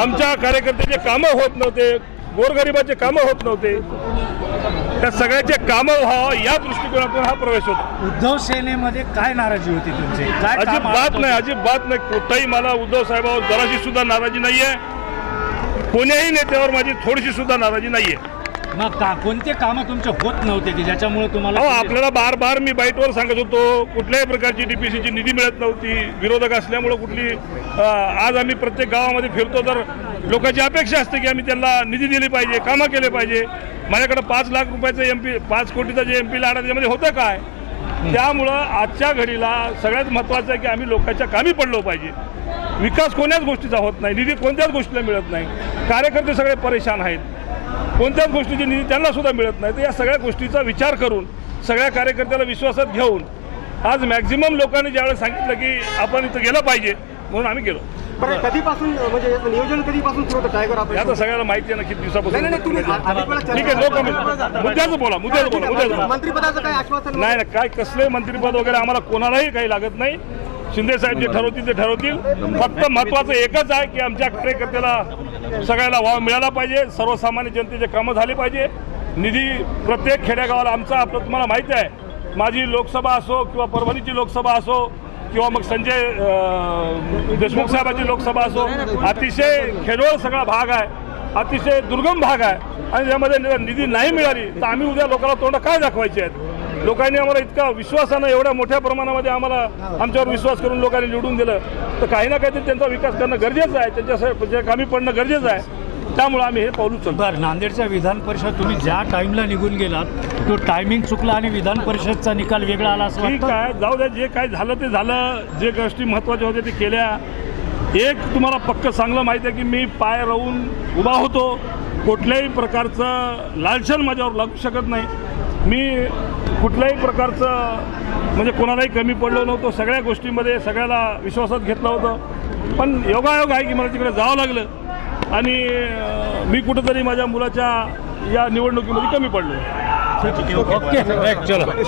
आमच्या कार्यकर्त्याचे कामं होत नव्हते, गोरगरिबाचे कामं होत नव्हते, त्या सगळ्याचे कामं व्हावं या दृष्टिकोनातून हा प्रवेश होता। उद्धव सेनेमध्ये काय नाराजी होती तुमची? काय काम अजिबात नाही, अजिबात नाही, कुठंही मला उद्धव साहेबांवर जराशी सुद्धा नाराजी नाहीये, कोण्याही नेत्यावर माझी थोडीशी सुद्धा नाराजी नाहीये। मग कोणते कामं तुमचे होत नव्हते की ज्याच्यामुळे तुम्हाला आपल्याला बार बार मी बाईटवर सांगत होतो, कुठल्याही प्रकारची डीपीसीची निधी मिळत नव्हती, विरोधक असल्यामुळे कुठली आज आम्ही प्रत्येक गावामध्ये फिरतो तर लोकांची अपेक्षा असते की आम्ही त्यांना निधी दिली पाहिजे, कामं केले पाहिजे। माझ्याकडे 5 लाख रुपयाचं MP 5 कोटीचा जे MP लाडा त्यामध्ये होतं काय? त्यामुळं आजच्या घडीला सगळ्यात महत्त्वाचं आहे की आम्ही लोकांच्या कामी पडलो पाहिजे। विकास कोण्याच गोष्टीचा होत नाही, निधी कोणत्याच गोष्टीला मिळत नाही, कार्यकर्ते सगळे परेशान आहेत, कोणत्याच गोष्टीची निधी त्यांना सुद्धा मिळत नाही। तर या सगळ्या गोष्टीचा विचार करून सगळ्या कार्यकर्त्याला विश्वासात घेऊन आज मॅक्झिमम लोकांनी ज्यावेळेस सांगितलं की आपण इथं गेलं पाहिजे म्हणून आम्ही गेलो। कधीपासून म्हणजे नियोजन कधीपासून सुरू होतं टायगर ऑपरेशन? आता सगळ्याला माहिती आहे ना किती दिवसापासून। ठीक आहे, ठीक मुद्द्याचं बोला। मंत्रिपदाचं काय आश्वासन? नाही ना, काय कसले मंत्रिपद वगैरे आम्हाला कोणालाही काही लागत नाही। शिंदे साहेब जे ठरवतील ते ठरवतील। फक्त महत्त्वाचं एकच आहे की आमच्या कार्यकर्त्याला सगळ्याला वाव मिळाला पाहिजे, सर्वसामान्य जनतेचे कामं झाली पाहिजे, निधी प्रत्येक खेड्यागावाला आमचा आपलं तुम्हाला माहिती आहे, माझी लोकसभा असो किंवा परभणीची लोकसभा असो किंवा मग संजय देशमुख साहेबांची लोकसभा असो, अतिशय खेडोळ सगळा भाग आहे, अतिशय दुर्गम भाग आहे आणि त्यामध्ये निधी नाही मिळाली तर आम्ही उद्या लोकांना तोंड काय दाखवायचे आहेत? लोकांनी आम्हाला इतका विश्वासानं एवढ्या मोठ्या प्रमाणामध्ये आम्हाला आमच्यावर विश्वास करून लोकांनी निवडून दिलं तर काही ना काहीतरी त्यांचा विकास करणं गरजेचं आहे, त्यांच्या कामी पडणं गरजेचं आहे। त्यामुळे आम्ही हे पाऊल उचलतो। बरं, नांदेडच्या विधान परिषद तुम्ही ज्या टाइमला निघून गेलात तो टायमिंग चुकला आणि विधान परिषदचा निकाल वेगळा आला असं ठीक वाटतं? आहे, जाऊ द्या, जे काय झालं ते झालं, जे गोष्टी महत्त्वाच्या होत्या ते केल्या। एक तुम्हाला पक्क चांगलं माहिती आहे की मी पाय राहून उभा होतो, कुठल्याही प्रकारचं लालशन माझ्यावर लागू शकत नाही, मी कुठल्याही प्रकारचं म्हणजे कोणालाही कमी पडलो नव्हतो, सगळ्या गोष्टींमध्ये सगळ्याला विश्वासात घेतलं होतं। पण योगायोग आहे की मला तिकडे जावं लागलं आणि मी कुठंतरी माझ्या मुलाच्या या निवडणुकीमध्ये कमी पडलो। ओके, चला.